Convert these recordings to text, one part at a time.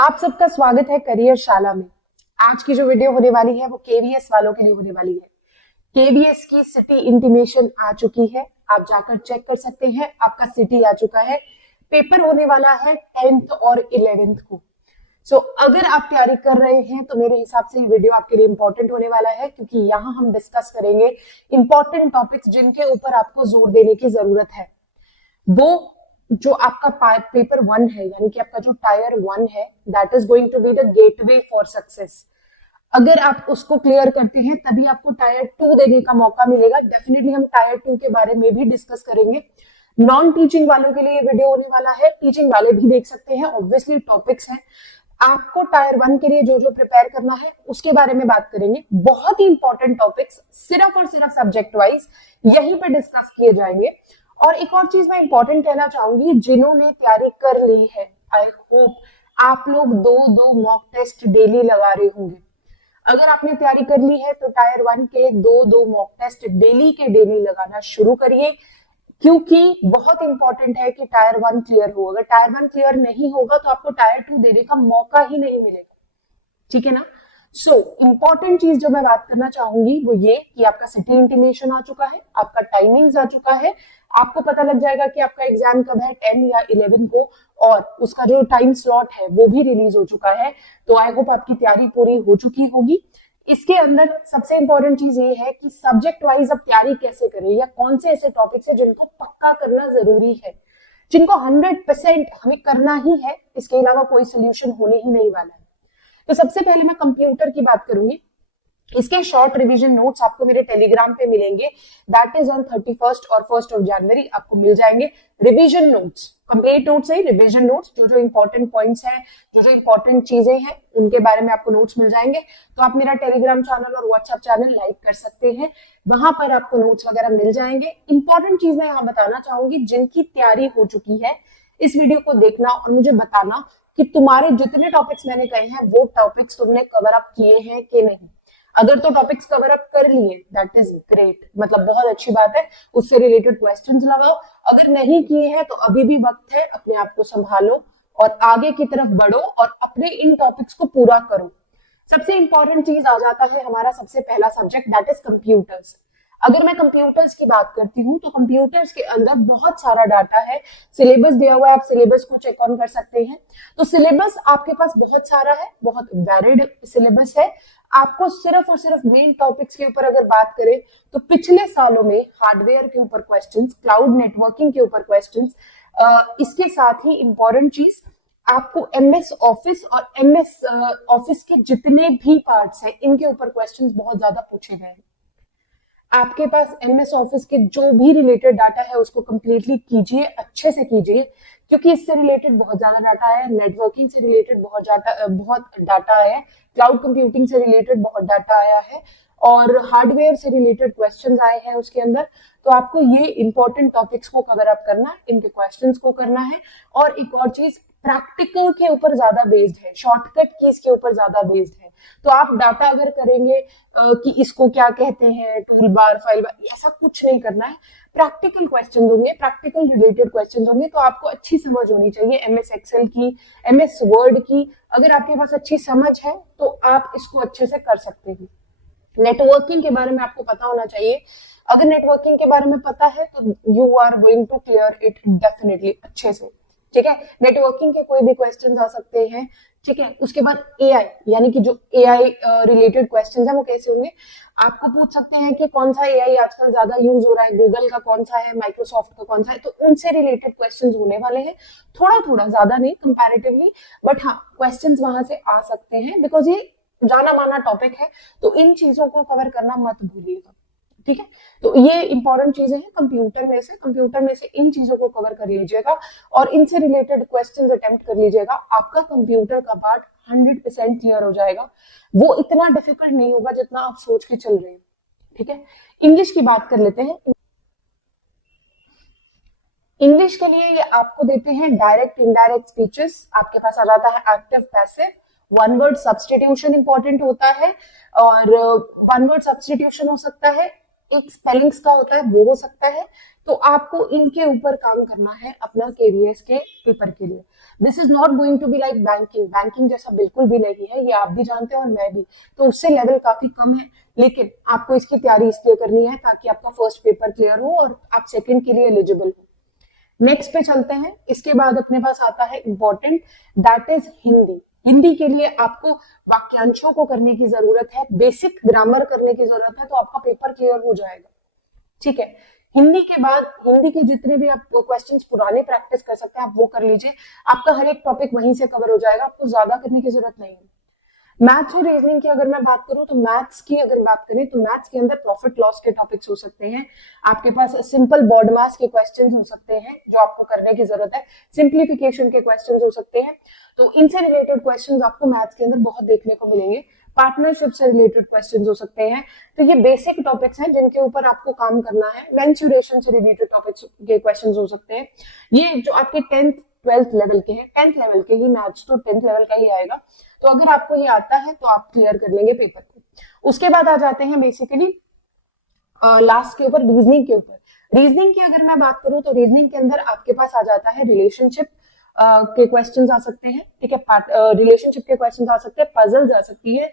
आप सबका स्वागत है करियर शाला में। आज की जो वीडियो होने वाली है वो केवीएस वालों के लिए होने वाली है। केवीएस की सिटी इंटीमेशन आ चुकी है, आप जाकर चेक कर सकते हैं। आपका सिटी आ चुका है। पेपर होने वाला है 10th और 11th को। अगर आप तैयारी कर रहे हैं तो मेरे हिसाब से ये वीडियो आपके लिए इंपॉर्टेंट होने वाला है, क्योंकि यहाँ हम डिस्कस करेंगे इंपॉर्टेंट टॉपिक्स जिनके ऊपर आपको जोर देने की जरूरत है। वो जो आपका पेपर 1 है, यानी कि आपका जो टायर 1 है, that is going to be the gateway for success. अगर आप उसको क्लियर करते हैं तभी आपको टायर 2 देने का मौका मिलेगा। डेफिनेटली हम टायर 2 के बारे में भी डिस्कस करेंगे। नॉन टीचिंग वालों के लिए ये वीडियो होने वाला है, टीचिंग वाले भी देख सकते हैं। ऑब्वियसली टॉपिक्स हैं, आपको टायर 1 के लिए जो जो प्रिपेयर करना है उसके बारे में बात करेंगे। बहुत ही इंपॉर्टेंट टॉपिक्स सिर्फ और सिर्फ सब्जेक्ट वाइज यहीं पे डिस्कस किए जाएंगे। और एक और चीज मैं इंपॉर्टेंट कहना चाहूंगी, जिन्होंने तैयारी कर ली है, आई होप आप लोग दो मॉक टेस्ट डेली लगा रहे होंगे। अगर आपने तैयारी कर ली है तो टायर 1 के दो मॉक टेस्ट डेली के डेली लगाना शुरू करिए, क्योंकि बहुत इंपॉर्टेंट है कि टायर 1 क्लियर हो। अगर टायर 1 क्लियर नहीं होगा तो आपको टायर 2 देने का मौका ही नहीं मिलेगा, ठीक है ना। इंपॉर्टेंट चीज जो मैं बात करना चाहूंगी वो ये कि आपका सिटी इंटीमेशन आ चुका है, आपका टाइमिंग्स आ चुका है। आपको पता लग जाएगा कि आपका एग्जाम कब है, 10 या 11 को, और उसका जो टाइम स्लॉट है वो भी रिलीज हो चुका है। तो आई होप आपकी तैयारी पूरी हो चुकी होगी। इसके अंदर सबसे इंपॉर्टेंट चीज ये है कि सब्जेक्ट वाइज अब तैयारी कैसे करें, या कौन से ऐसे टॉपिक्स है जिनको पक्का करना जरूरी है, जिनको 100% हमें करना ही है, इसके अलावा कोई सोल्यूशन होने ही नहीं वाला है। तो सबसे पहले मैं कंप्यूटर की बात करूंगी। इसके शॉर्ट रिवीजन नोट्स आपको मेरे टेलीग्राम पे मिलेंगे, दैट इज ऑन 31st और 1st ऑफ जनवरी आपको मिल जाएंगे रिवीजन नोट्स। कंप्लीट नोट्स है, रिवीजन नोट्स, जो जो इंपॉर्टेंट पॉइंट्स हैं, जो जो इंपॉर्टेंट चीजें हैं उनके बारे में आपको नोट्स मिल जाएंगे। तो आप मेरा टेलीग्राम चैनल और व्हाट्सएप चैनल लाइक कर सकते हैं, वहां पर आपको नोट्स वगैरह मिल जाएंगे। इंपॉर्टेंट चीज मैं यहाँ बताना चाहूंगी, जिनकी तैयारी हो चुकी है इस वीडियो को देखना और मुझे बताना कि तुम्हारे जितने टॉपिक्स मैंने कहे हैं वो टॉपिक्स तुमने कवर अप किए हैं कि नहीं। अगर तो टॉपिक्स कवर अप कर लिए दैट इज ग्रेट, मतलब बहुत अच्छी बात है, उससे रिलेटेड क्वेश्चंस लगाओ। अगर नहीं किए हैं तो अभी भी वक्त है, अपने आप को संभालो और आगे की तरफ बढ़ो और अपने इन टॉपिक्स को पूरा करो। सबसे इंपॉर्टेंट चीज आ जाता है हमारा सबसे पहला सब्जेक्ट, दैट इज कंप्यूटर्स। अगर मैं कंप्यूटर्स की बात करती हूँ तो कंप्यूटर्स के अंदर बहुत सारा डाटा है। सिलेबस दिया हुआ है, आप सिलेबस को चेक ऑन कर सकते हैं। तो सिलेबस आपके पास बहुत सारा है, बहुत वैलिड सिलेबस है। आपको सिर्फ और सिर्फ मेन टॉपिक्स के ऊपर अगर बात करें तो पिछले सालों में हार्डवेयर के ऊपर क्वेश्चंस, क्लाउड नेटवर्किंग के ऊपर क्वेश्चंस, इसके साथ ही इंपॉर्टेंट चीज आपको एमएस ऑफिस और एमएस ऑफिस के जितने भी पार्ट्स हैं इनके ऊपर क्वेश्चंस बहुत ज्यादा पूछे गए हैं। आपके पास एमएस ऑफिस के जो भी रिलेटेड डाटा है उसको कंप्लीटली कीजिए, अच्छे से कीजिए, क्योंकि इससे रिलेटेड बहुत ज्यादा डाटा है। नेटवर्किंग से रिलेटेड बहुत डाटा आया है, क्लाउड कंप्यूटिंग से रिलेटेड बहुत डाटा आया है, और हार्डवेयर से रिलेटेड क्वेश्चंस आए हैं उसके अंदर। तो आपको ये इंपॉर्टेंट टॉपिक्स को कवर अप करना है, इनके क्वेश्चंस को करना है। और एक और चीज, प्रैक्टिकल के ऊपर ज्यादा बेस्ड है, शॉर्टकट कीज के ऊपर ज्यादा बेस्ड है। तो आप डाटा अगर करेंगे कि इसको क्या कहते हैं, टूल बार, फाइल बार, ऐसा कुछ नहीं करना है। प्रैक्टिकल क्वेश्चन होंगे, प्रैक्टिकल रिलेटेड क्वेश्चन होंगे, तो आपको अच्छी समझ होनी चाहिए एमएस एक्सेल की, एमएस वर्ड की। अगर आपके पास अच्छी समझ है तो आप इसको अच्छे से कर सकते हैं। नेटवर्किंग के बारे में आपको पता होना चाहिए। अगर नेटवर्किंग के बारे में पता है तो you are going to clear it definitely अच्छे से, ठीक है। नेटवर्किंग के कोई भी क्वेश्चन आ सकते हैं, ठीक है। उसके बाद एआई, यानी कि जो एआई रिलेटेड क्वेश्चन है वो कैसे होंगे, आपको पूछ सकते हैं कि कौन सा एआई आजकल ज्यादा यूज हो रहा है, गूगल का कौन सा है, माइक्रोसॉफ्ट का कौन सा है। तो उनसे रिलेटेड क्वेश्चंस होने वाले हैं, थोड़ा थोड़ा, ज्यादा नहीं कंपैरेटिवली, बट हाँ क्वेश्चंस वहां से आ सकते हैं, बिकॉज ये जाना माना टॉपिक है। तो इन चीजों को कवर करना मत भूलिएगा, ठीक है। तो ये इंपॉर्टेंट चीजें हैं कंप्यूटर में से इन चीजों को कवर कर लीजिएगा और इनसे रिलेटेड क्वेश्चंस अटेम्प्ट कर लीजिएगा। आपका कंप्यूटर का पार्ट 100% क्लियर हो जाएगा। वो इतना डिफिकल्ट नहीं होगा जितना आप सोच के चल रहे हैं, ठीक है। इंग्लिश की बात कर लेते हैं। इंग्लिश के लिए ये आपको देते हैं डायरेक्ट इनडायरेक्ट स्पीचेस, आपके पास आ जाता है active passive, one word substitution important होता है, और वन वर्ड सब्सटीट्यूशन हो सकता है एक स्पेलिंग्स का होता है वो हो सकता है। तो आपको इनके ऊपर काम करना है अपना केवीएस के पेपर के लिए। This is not going to be like banking, banking जैसा बिल्कुल भी नहीं है, ये आप भी जानते हैं और मैं भी, तो उससे लेवल काफी कम है। लेकिन आपको इसकी तैयारी इसलिए करनी है ताकि आपका फर्स्ट पेपर क्लियर हो और आप सेकंड के लिए एलिजिबल हो। नेक्स्ट पे चलते हैं। इसके बाद अपने पास आता है important, that is Hindi. Hindi के लिए आपको वाक्यांशों को करने की जरूरत है, बेसिक ग्रामर करने की जरूरत है, तो आपका पेपर क्लियर हो जाएगा। ठीक है, हिंदी के बाद हिंदी के जितने भी आप क्वेश्चंस पुराने प्रैक्टिस कर सकते हैं आप वो कर लीजिए, आपका हर एक टॉपिक वहीं से कवर हो जाएगा, आपको ज्यादा करने की जरूरत नहीं है। मैथ्स और रीजनिंग की अगर मैं बात करूं तो मैथ्स की अगर बात करें तो मैथ्स के अंदर प्रॉफिट लॉस के टॉपिक्स हो सकते हैं, आपके पास सिंपल बॉर्ड मास के क्वेश्चंस हो सकते हैं जो आपको करने की जरूरत है, सिंप्लीफिकेशन के क्वेश्चंस हो सकते हैं, तो इनसे रिलेटेड क्वेश्चंस आपको मैथ्स के अंदर बहुत देखने को मिलेंगे। पार्टनरशिप से रिलेटेड क्वेश्चंस हो सकते हैं। तो ये बेसिक टॉपिक्स हैं जिनके ऊपर आपको काम करना है। मेंसुरेशन से रिलेटेड टॉपिक्स के क्वेश्चंस हो सकते हैं। ये जो आपके 10th 12th लेवल के हैं, 10th लेवल के ही मैथ्स तो 10th लेवल का ही आएगा, तो अगर आपको ये आता है तो आप क्लियर कर लेंगे पेपर को। उसके बाद आ जाते हैं बेसिकली लास्ट के ऊपर, रीजनिंग के ऊपर। रीजनिंग की अगर मैं बात करूं तो रीजनिंग के अंदर आपके पास आ जाता है रिलेशनशिप के क्वेश्चंस आ सकते हैं। ठीक है, रिलेशनशिप के क्वेश्चंस आ सकते हैं, पजल्स आ सकती है,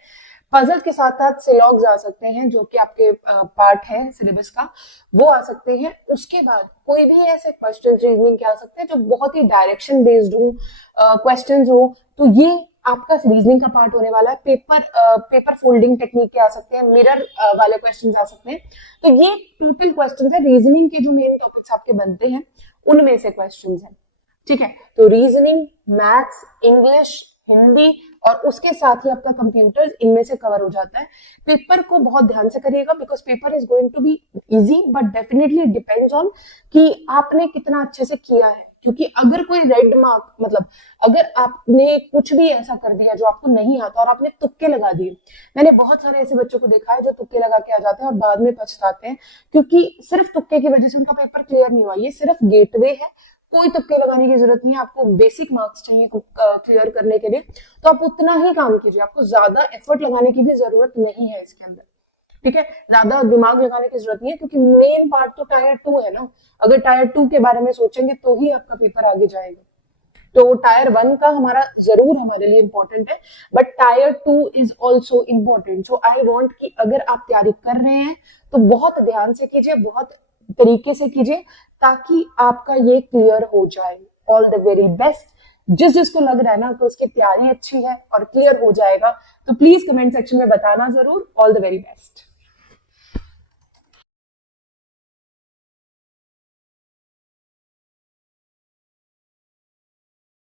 पजल के साथ साथ सिलॉग्स आ सकते हैं जो कि आपके पार्ट है सिलेबस का, वो आ सकते हैं। उसके बाद कोई भी ऐसे क्वेश्चन रीजनिंग के आ सकते हैं जो बहुत ही डायरेक्शन बेस्ड हो, क्वेश्चंस हो, तो ये आपका रीजनिंग का पार्ट होने वाला है। पेपर फोल्डिंग टेक्निक के आ सकते हैं, मिरर वाले क्वेश्चंस आ सकते हैं। तो ये टोटल क्वेश्चंस है रीजनिंग के जो मेन टॉपिक्स आपके बनते हैं उनमें से क्वेश्चंस हैं। ठीक है, तो रीजनिंग, मैथ्स, इंग्लिश, हिंदी और उसके साथ ही आपका कंप्यूटर्स, इनमें से कवर हो जाता है। पेपर को बहुत ध्यान से करिएगा because paper is going to be easy, but definitely depends on कि आपने कितना अच्छे से किया है। क्योंकि अगर कोई रेड मार्क, मतलब अगर आपने कुछ भी ऐसा कर दिया जो आपको नहीं आता और आपने तुक्के लगा दिए, मैंने बहुत सारे ऐसे बच्चों को देखा है जो तुक्के लगा के आ जाते हैं और बाद में पछताते हैं, क्योंकि सिर्फ तुक्के की वजह से उनका पेपर क्लियर नहीं हुआ। ये सिर्फ गेटवे है, कोई तुक्के लगाने की जरूरत नहीं है। आपको बेसिक मार्क्स चाहिए क्लियर करने के लिए, तो आप उतना ही काम कीजिए, आपको ज्यादा एफर्ट लगाने की भी जरूरत नहीं है इसके अंदर। ठीक है, ज्यादा दिमाग लगाने की जरूरत नहीं है, क्योंकि मेन पार्ट तो टायर 2 है ना। अगर टायर 2 के बारे में सोचेंगे तो ही आपका पेपर आगे जाएगा। तो टायर 1 का हमारा जरूर हमारे लिए इंपॉर्टेंट है, but tyre 2 is also important. So I want कि अगर आप तैयारी कर रहे हैं तो बहुत ध्यान से कीजिए, बहुत तरीके से कीजिए, ताकि आपका ये क्लियर हो जाए। All the very best. जिस जिसको लग रहा है ना कि उसकी तैयारी अच्छी है और क्लियर हो जाएगा, तो प्लीज कमेंट सेक्शन में बताना जरूर। All the very best.